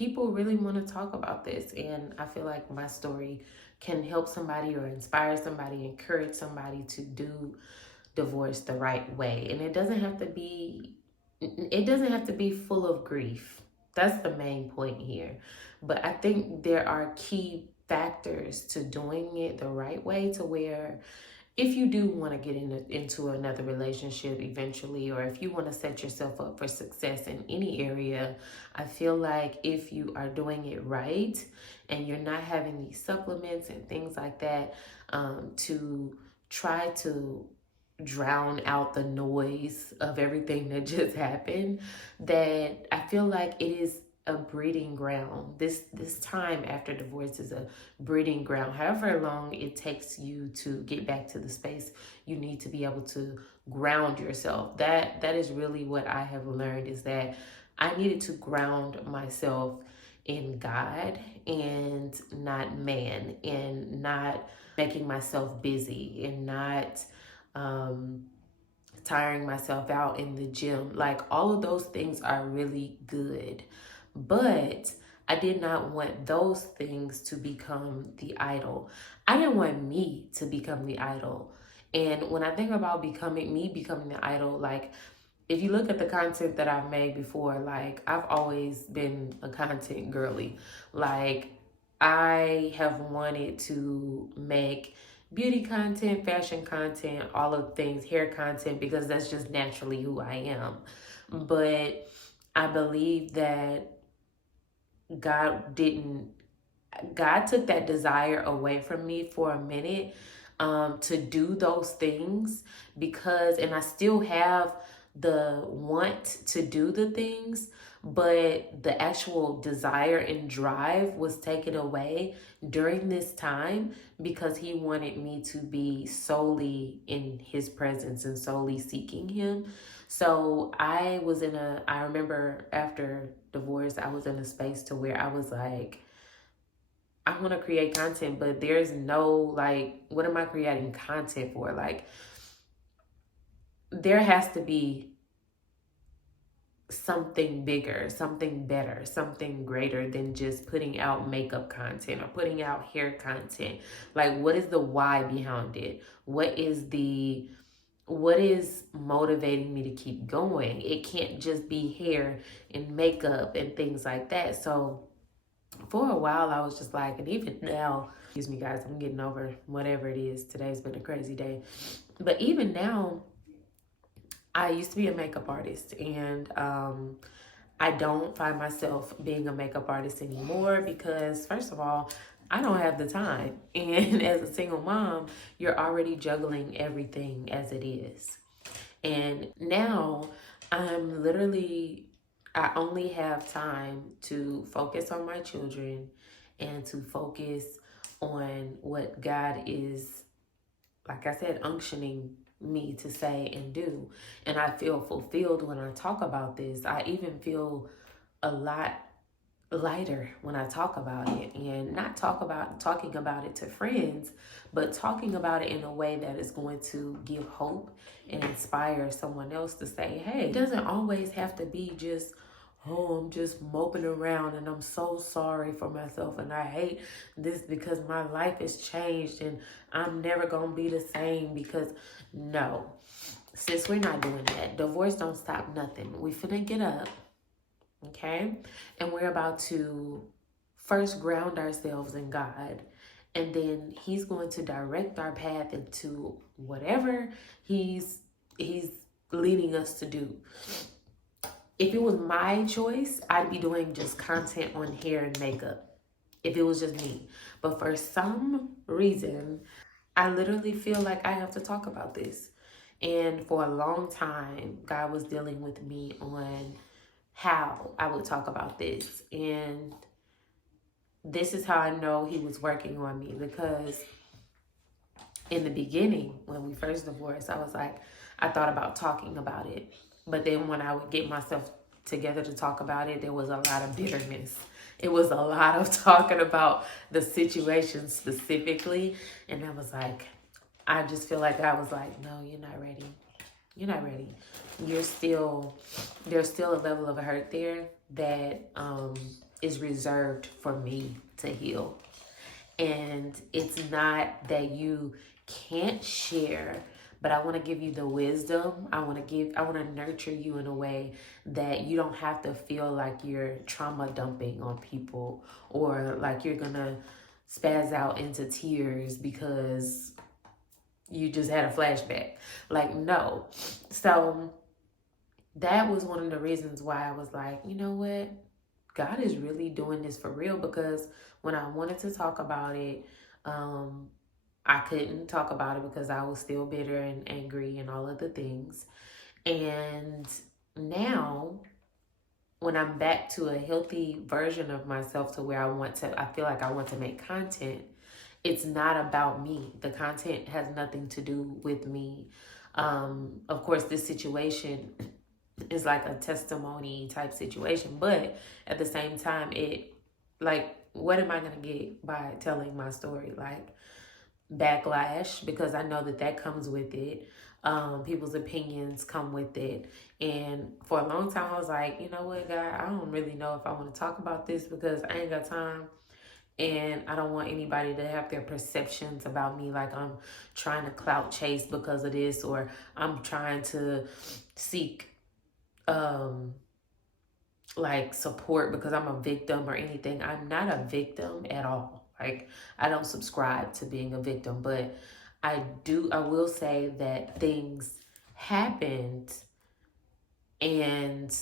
people really want to talk about this. And I feel like my story can help somebody or inspire somebody, encourage somebody to do divorce the right way. And it doesn't have to be full of grief. That's the main point here. But I think there are key factors to doing it the right way, to where if you do want to get into another relationship eventually, or if you want to set yourself up for success in any area, I feel like if you are doing it right and you're not having these supplements and things like that, to try to drown out the noise of everything that just happened, that I feel like it is a breeding ground. This time after divorce is a breeding ground. However long it takes you to get back to the space, you need to be able to ground yourself. That is really what I have learned, is that I needed to ground myself in God and not man, and not making myself busy, and not um tiring myself out in the gym. Like, all of those things are really good, but I did not want those things to become the idol. I didn't want me to become the idol. And when I think about becoming the idol, like, if you look at the content that I've made before, like, I've always been a content girly. Like, I have wanted to make beauty content, fashion content, all of things, hair content, because that's just naturally who I am. But I believe that God didn't, God took that desire away from me for a minute, to do those things, because, and I still have the want to do the things, but the actual desire and drive was taken away during this time, because he wanted me to be solely in his presence and solely seeking him. So I remember after divorce, I was in a space to where I was like, I want to create content, but there's no, like, what am I creating content for? Like, there has to be something bigger, something better, something greater than just putting out makeup content or putting out hair content. Like, what is the why behind it? What is motivating me to keep going? It can't just be hair and makeup and things like that. So for a while I was just like, and even now, excuse me guys, I'm getting over whatever it is. Today's been a crazy day. But even now, I used to be a makeup artist, and I don't find myself being a makeup artist anymore, because first of all, I don't have the time. And as a single mom, you're already juggling everything as it is. And now I'm literally, I only have time to focus on my children and to focus on what God is, like I said, unctioning me to say and do. And I feel fulfilled when I talk about this. I even feel a lot lighter when I talk about it, and not talking about it to friends, but talking about it in a way that is going to give hope and inspire someone else to say, hey, it doesn't always have to be just, oh, I'm just moping around and I'm so sorry for myself and I hate this because my life has changed and I'm never gonna be the same. Because no, sis, we're not doing that. Divorce don't stop nothing. We finna get up, okay? And we're about to first ground ourselves in God, and then he's going to direct our path into whatever he's leading us to do. If it was my choice, I'd be doing just content on hair and makeup, if it was just me. But for some reason, I literally feel like I have to talk about this. And for a long time, God was dealing with me on how I would talk about this. And this is how I know he was working on me, because in the beginning, when we first divorced, I was like, I thought about talking about it. But then when I would get myself together to talk about it, there was a lot of bitterness. It was a lot of talking about the situation specifically. And I was like, I just feel like I was like, no, you're not ready. You're not ready. There's still a level of hurt there that is reserved for me to heal. And it's not that you can't share, but I want to give you the wisdom. I want to nurture you in a way that you don't have to feel like you're trauma dumping on people, or like you're going to spaz out into tears because you just had a flashback. Like, no. So that was one of the reasons why I was like, you know what? God is really doing this for real, because when I wanted to talk about it, I couldn't talk about it because I was still bitter and angry and all of the things. And now, when I'm back to a healthy version of myself, to where I feel like I want to make content, it's not about me. The content has nothing to do with me. Of course, this situation is like a testimony type situation, but at the same time, what am I gonna get by telling my story? Like, backlash, because I know that comes with it. People's opinions come with it. And for a long time, I was like, you know what, God, I don't really know if I want to talk about this, because I ain't got time. And I don't want anybody to have their perceptions about me, like I'm trying to clout chase because of this, or I'm trying to seek like support because I'm a victim or anything. I'm not a victim at all. Like, I don't subscribe to being a victim, but I will say that things happened, and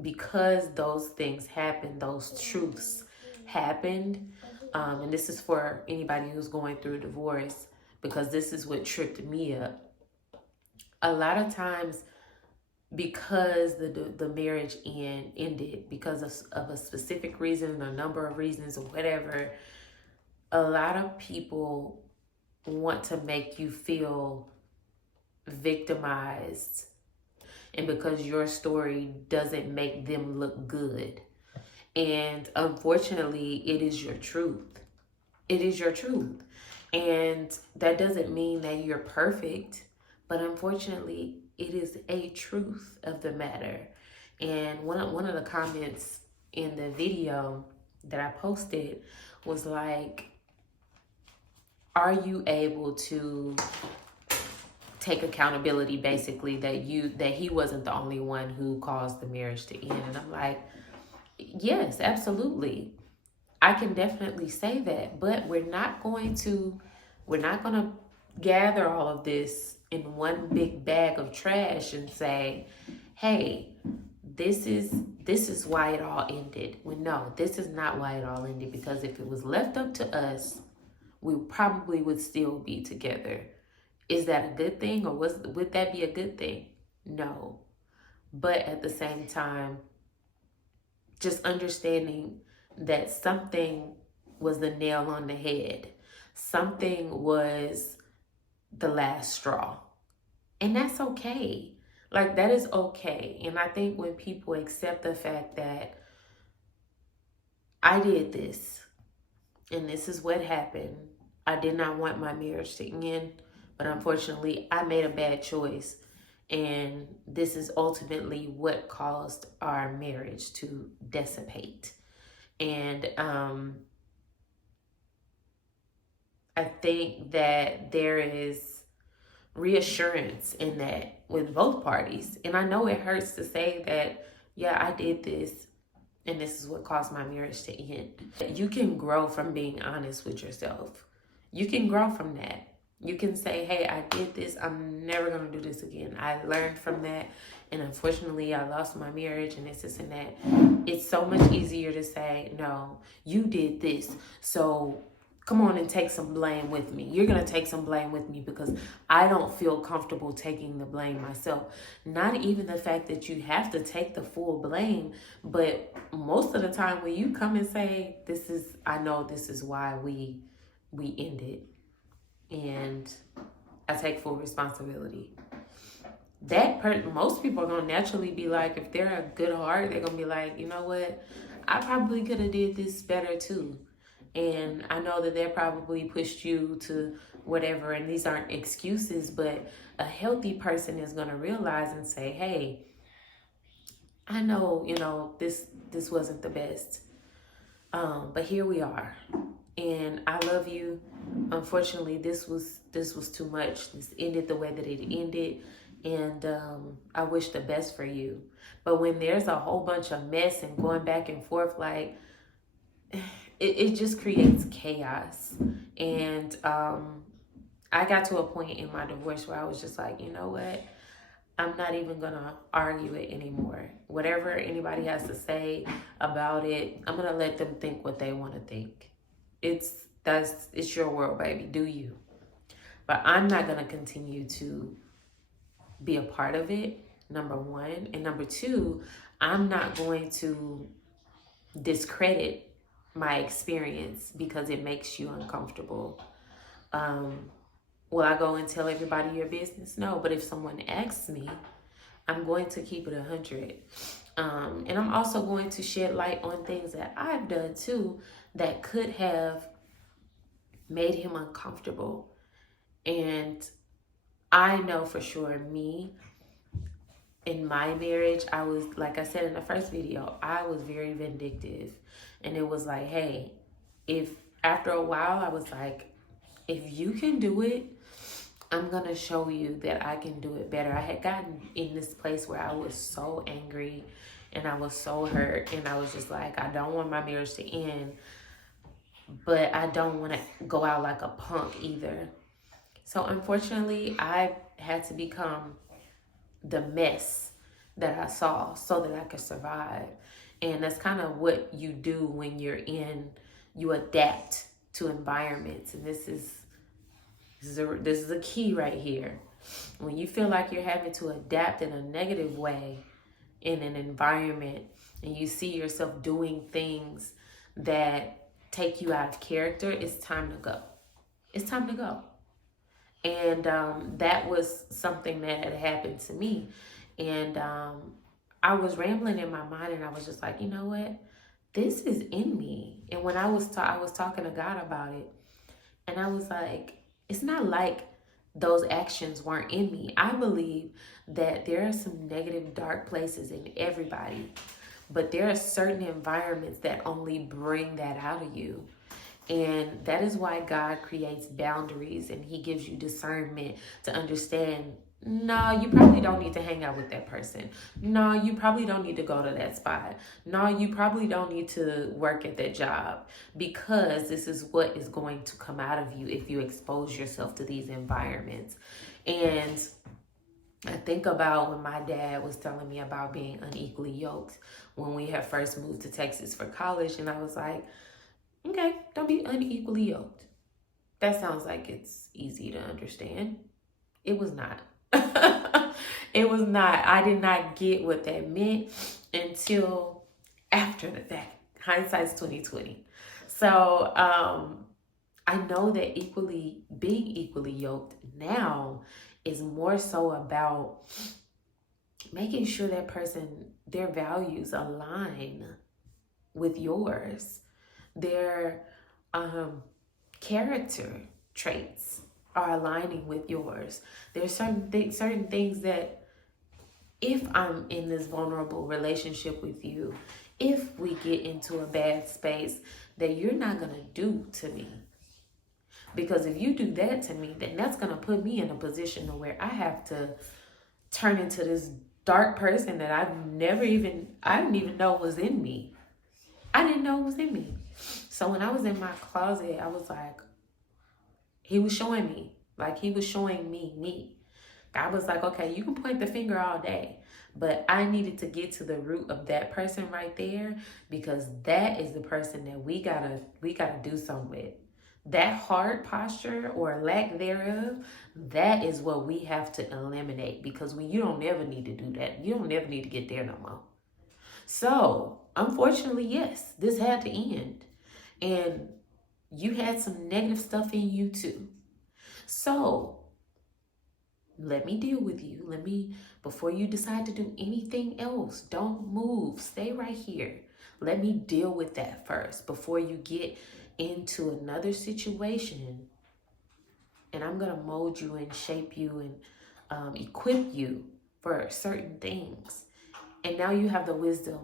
because those things happened, those truths happened, and this is for anybody who's going through a divorce, because this is what tripped me up. A lot of times, because the marriage ended because of a specific reason, a number of reasons, or whatever, a lot of people want to make you feel victimized, and because your story doesn't make them look good. And unfortunately, it is your truth. It is your truth. And that doesn't mean that you're perfect, but unfortunately, it is a truth of the matter. And one of the comments in the video that I posted was like, are you able to take accountability, basically, that he wasn't the only one who caused the marriage to end? And I'm like, yes, absolutely. I can definitely say that, but we're not going to gather all of this in one big bag of trash and say, hey, this is why it all ended. Well, no, this is not why it all ended, because if it was left up to us, we probably would still be together. Is that a good thing, or would that be a good thing? No. But at the same time, just understanding that something was the nail on the head. Something was the last straw. And that's okay. Like, that is okay. And I think when people accept the fact that I did this, and this is what happened, I did not want my marriage to end, but unfortunately, I made a bad choice. And this is ultimately what caused our marriage to dissipate. And I think that there is reassurance in that with both parties. And I know it hurts to say that, yeah, I did this, and this is what caused my marriage to end. You can grow from being honest with yourself. You can grow from that. You can say, hey, I did this. I'm never going to do this again. I learned from that. And unfortunately, I lost my marriage and this and that. It's so much easier to say, no, you did this, so come on and take some blame with me. You're going to take some blame with me because I don't feel comfortable taking the blame myself. Not even the fact that you have to take the full blame, but most of the time when you come and say, I know this is why we ended, and I take full responsibility. Most people are going to naturally be like, if they're a good heart, they're going to be like, you know what? I probably could have did this better too. And I know that probably pushed you to whatever, and these aren't excuses, but a healthy person is going to realize and say, hey, I know, this wasn't the best. But here we are, and I love you. Unfortunately, this was too much. This ended the way that it ended, and I wish the best for you. But when there's a whole bunch of mess and going back and forth, like it just creates chaos. And I got to a point in my divorce where I was just like, you know what? I'm not even gonna argue it anymore. Whatever anybody has to say about it, I'm gonna let them think what they want to think. It's your world, baby. Do you? But I'm not gonna continue to be a part of it. Number one, and number two, I'm not going to discredit my experience because it makes you uncomfortable. Will I go and tell everybody your business? No, but if someone asks me, I'm going to keep it 100. And I'm also going to shed light on things that I've done too that could have made him uncomfortable. And I know for sure me, in my marriage, I was, like I said in the first video, I was very vindictive. And it was like, hey, if after a while I was like, if you can do it, I'm going to show you that I can do it better. I had gotten in this place where I was so angry and I was so hurt. And I was just like, I don't want my marriage to end, but I don't want to go out like a punk either. So unfortunately, I had to become the mess that I saw so that I could survive. And that's kind of what you do when you adapt to environments. And this is a key right here. When you feel like you're having to adapt in a negative way in an environment and you see yourself doing things that take you out of character, it's time to go. It's time to go. And that was something that had happened to me. And I was rambling in my mind and I was just like, you know what? This is in me. And when I was talking to God about it, and I was like, it's not like those actions weren't in me. I believe that there are some negative, dark places in everybody, but there are certain environments that only bring that out of you. And that is why God creates boundaries and he gives you discernment to understand, no, you probably don't need to hang out with that person. No, you probably don't need to go to that spot. No, you probably don't need to work at that job, because this is what is going to come out of you if you expose yourself to these environments. And I think about when my dad was telling me about being unequally yoked when we had first moved to Texas for college. And I was like, okay, don't be unequally yoked. That sounds like it's easy to understand. It was not. It was not. I did not get what that meant until after the fact. Hindsight's 2020. So I know that being equally yoked now is more so about making sure that person, their values align with yours. Their character traits are aligning with yours. There's certain things that if I'm in this vulnerable relationship with you, if we get into a bad space, that you're not going to do to me. Because if you do that to me, then that's going to put me in a position where I have to turn into this dark person that I didn't even know was in me. I didn't know it was in me. So when I was in my closet, I was like, he was showing me. Like, he was showing me. God was like, okay, you can point the finger all day, but I needed to get to the root of that person right there, because that is the person that we gotta do something with. That heart posture or lack thereof, that is what we have to eliminate, because when you don't ever need to do that, you don't ever need to get there no more. So, unfortunately, yes, this had to end. And you had some negative stuff in you too. So, let me deal with you. Before you decide to do anything else, don't move. Stay right here. Let me deal with that first before you get into another situation. And I'm going to mold you and shape you and equip you for certain things. And now you have the wisdom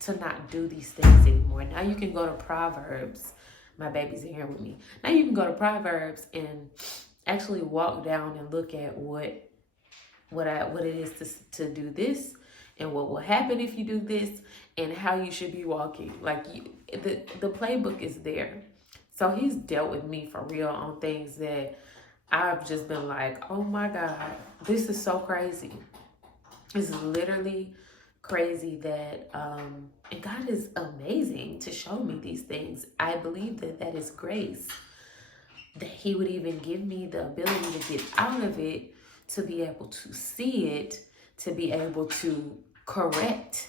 to not do these things anymore. Now you can go to Proverbs. My baby's in here with me. Now you can go to Proverbs and actually walk down and look at what it is to do this, and what will happen if you do this, and how you should be walking. Like the playbook is there. So he's dealt with me for real on things that I've just been like, oh my God, this is so crazy. This is literally crazy that, and God is amazing to show me these things. I believe that is grace, that he would even give me the ability to get out of it, to be able to see it, to be able to correct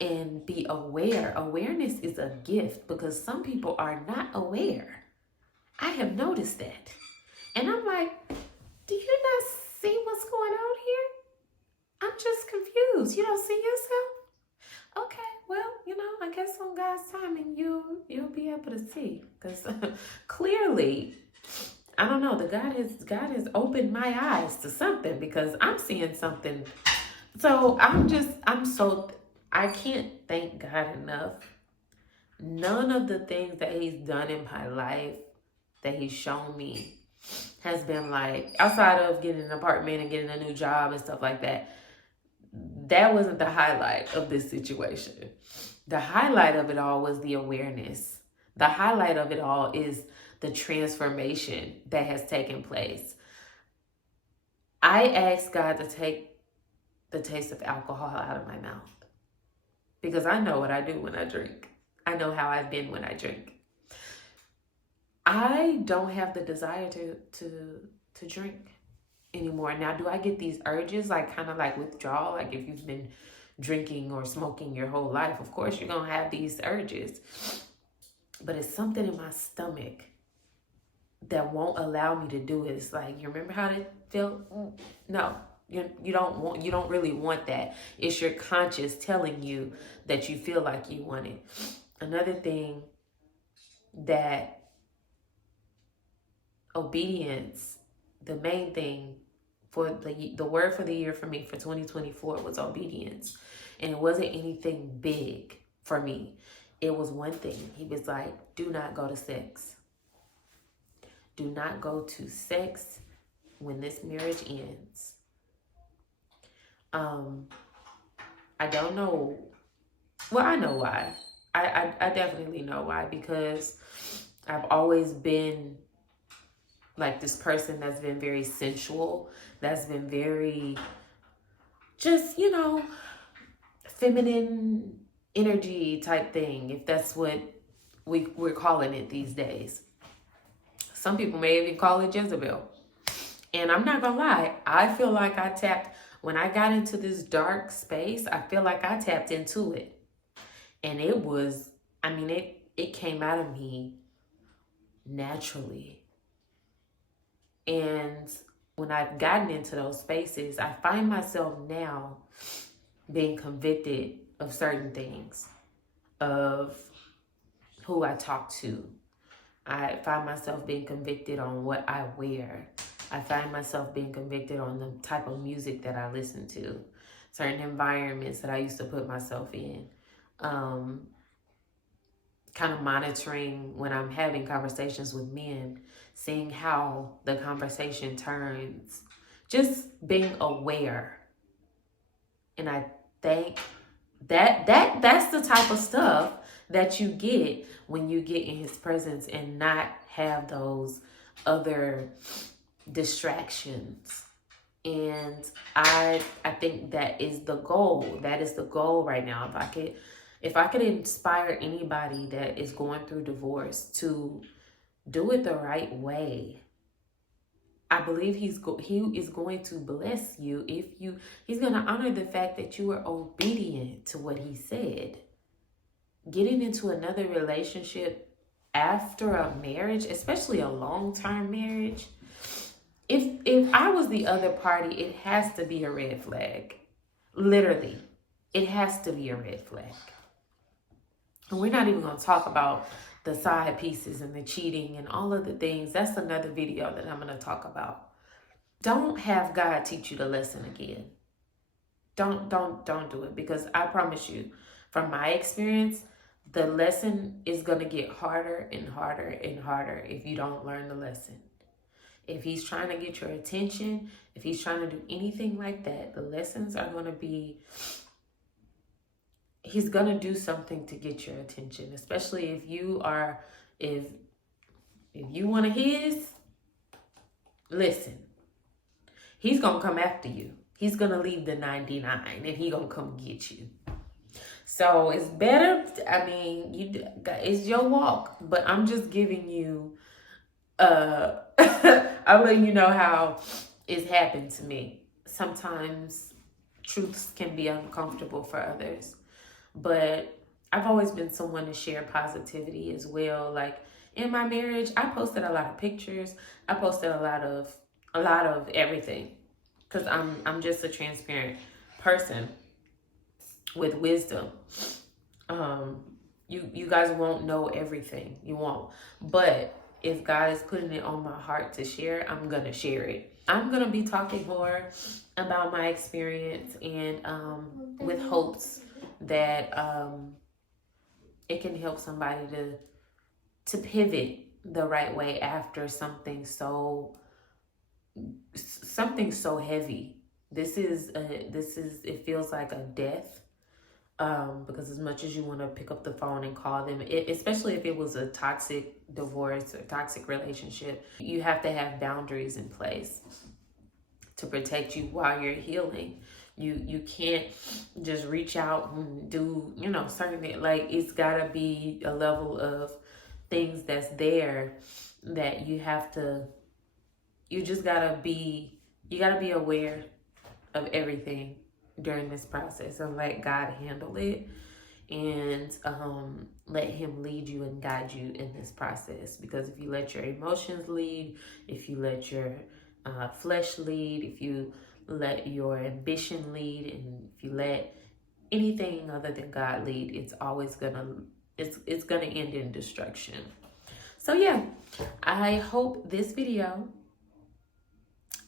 and be aware. Awareness is a gift, because some people are not aware. I have noticed that. And I'm like, do you not see what's going on here? I'm just confused. You don't see yourself? Okay, well, I guess on God's timing, you'll be able to see. Because clearly, I don't know, God has opened my eyes to something, because I'm seeing something. So I can't thank God enough. None of the things that he's done in my life, that he's shown me, has been like, outside of getting an apartment and getting a new job and stuff like that, that wasn't the highlight of this situation. The highlight of it all was the awareness. The highlight of it all is the transformation that has taken place. I asked God to take the taste of alcohol out of my mouth, because I know what I do when I drink. I know how I've been when I drink. I don't have the desire to drink anymore. Now, do I get these urges, like kind of like withdrawal? Like if you've been drinking or smoking your whole life, of course you're gonna have these urges. But it's something in my stomach that won't allow me to do it. It's like, you remember how that felt? No, you don't really want that. It's your conscience telling you that you feel like you want it. Another thing, that obedience, the main thing for the word for the year for me for 2024 was obedience. And it wasn't anything big for me. It was one thing. He was like, do not go to sex. Do not go to sex when this marriage ends. I don't know. Well, I know why. I definitely know why, because I've always been like this person that's been very sensual, that's been very just, feminine energy type thing, if that's what we're calling it these days. Some people may even call it Jezebel. And I'm not gonna lie, I feel like when I got into this dark space, I feel like I tapped into it. And it came out of me naturally. And when I've gotten into those spaces, I find myself now being convicted of certain things, of who I talk to. I find myself being convicted on what I wear. I find myself being convicted on the type of music that I listen to, certain environments that I used to put myself in. Kind of monitoring when I'm having conversations with men, seeing how the conversation turns, just being aware. And I think that's the type of stuff that you get when you get in his presence and not have those other distractions. And I think that is the goal. That is the goal right now. If I could inspire anybody that is going through divorce to do it the right way, I believe he is going to bless you he's going to honor the fact that you were obedient to what he said. Getting into another relationship after a marriage, especially a long-term marriage, if I was the other party, it has to be a red flag. Literally, it has to be a red flag. And we're not even going to talk about the side pieces and the cheating and all of the things. That's another video that I'm going to talk about. Don't have God teach you the lesson again. Don't do it, because I promise you, from my experience, the lesson is going to get harder and harder and harder if you don't learn the lesson. If he's trying to get your attention, if he's trying to do anything like that, the lessons are going to be, he's going to do something to get your attention, especially if you are, if you want his, listen, he's going to come after you. He's going to leave the 99 and he going to come get you. So it's better, I mean, it's your walk, but I'm just giving you, I'm letting you know how it's happened to me. Sometimes truths can be uncomfortable for others, but I've always been someone to share positivity as well. Like in my marriage, I posted a lot of pictures. I posted a lot of everything because I'm just a transparent person with wisdom. You guys won't know everything. You won't. But if God is putting it on my heart to share, I'm going to share it. I'm going to be talking more about my experience and with hopes that it can help somebody to pivot the right way after something so heavy. This is it feels like a death. Because as much as you want to pick up the phone and call them, especially if it was a toxic divorce or toxic relationship, you have to have boundaries in place to protect you while you're healing. You can't just reach out and do, certain things. Like, it's gotta be a level of things that's there that you gotta be aware of everything during this process and let God handle it, and let him lead you and guide you in this process. Because if you let your emotions lead, if you let your flesh lead, if you let your ambition lead, and if you let anything other than God lead, it's always gonna end in destruction. So yeah, I hope this video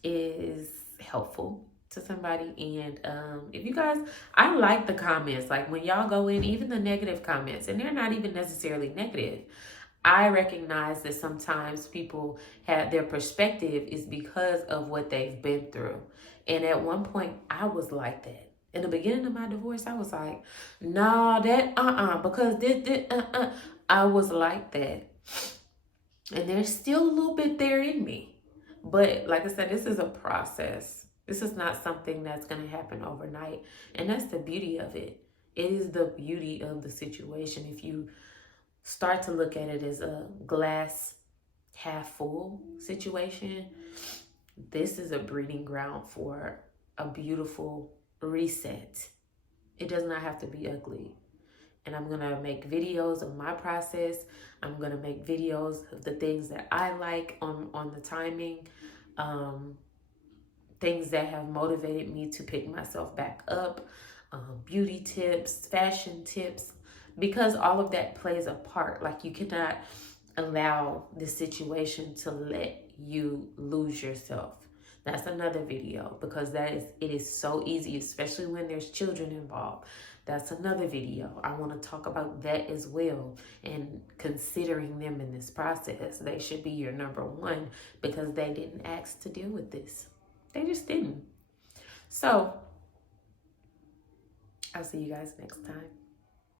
is helpful to somebody. And if you guys, I like the comments, like when y'all go in, even the negative comments, and they're not even necessarily negative. I recognize that sometimes people have their perspective is because of what they've been through. And at one point I was like that. In the beginning of my divorce, I was like, nah, that because I was like that. And there's still a little bit there in me. But like I said, this is a process. This is not something that's going to happen overnight. And that's the beauty of it. It is the beauty of the situation. If you start to look at it as a glass half full situation, this is a breeding ground for a beautiful reset. It does not have to be ugly. And I'm going to make videos of my process. I'm going to make videos of the things that I like on the timing. Things that have motivated me to pick myself back up. Beauty tips, fashion tips. Because all of that plays a part. Like, you cannot allow this situation to let you lose yourself. That's another video, because it is so easy, especially when there's children involved. That's another video. I want to talk about that as well, and considering them in this process. They should be your number one, because they didn't ask to deal with this. They just didn't. So I'll see you guys next time.